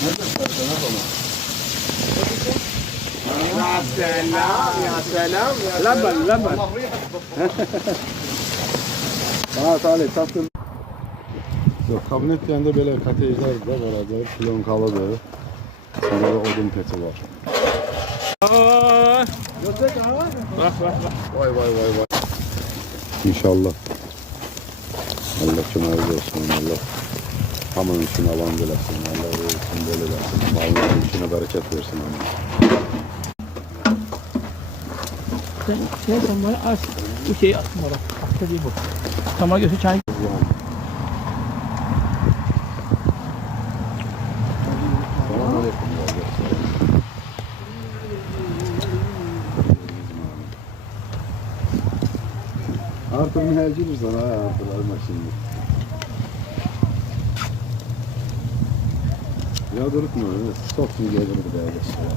Ya selam. Laban. Bana talih tatlım. Kabinet yanında böyle katejler de var. Plonkalıdır. Sonra da odun peti var. Bak. Vay. İnşallah. Allah cümle olsun. Allah hamının içine alan dilesin. Allah versin böyle versin. Malların içine bereket versin. Sen şey onları aç. Bu şeyi atma bak. Tabii bu. Tamam götür çay. Selamünaleyküm. Artık mühaciriz sana artık şimdi. Ya durutma öyle. Soksun gelir bir daha geçiyor.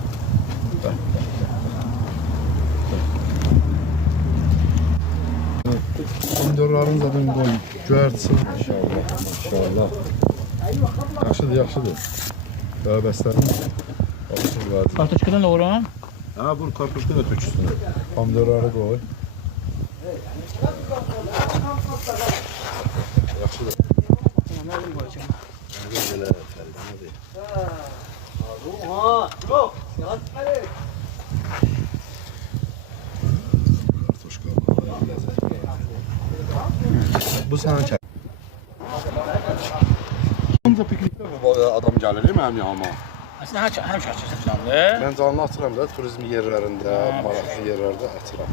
Pomidorların zaten koy. Güvercin. Maşallah. Yaxşıdır. Daha beslerim. Kartoşkadan doğran. Ha bu karpuşka da tök üstüne. Pomidorları koy. Yaxşıdır. Nereden koyacağım? Böyle bu sana çek. Bunca piknikte bu adam gəlir değil mi hem yanıma? Aslında hem şaşırtıcı. Ben canlı atıram da turizm yerlərində, maraqlı yerlərdə atıram.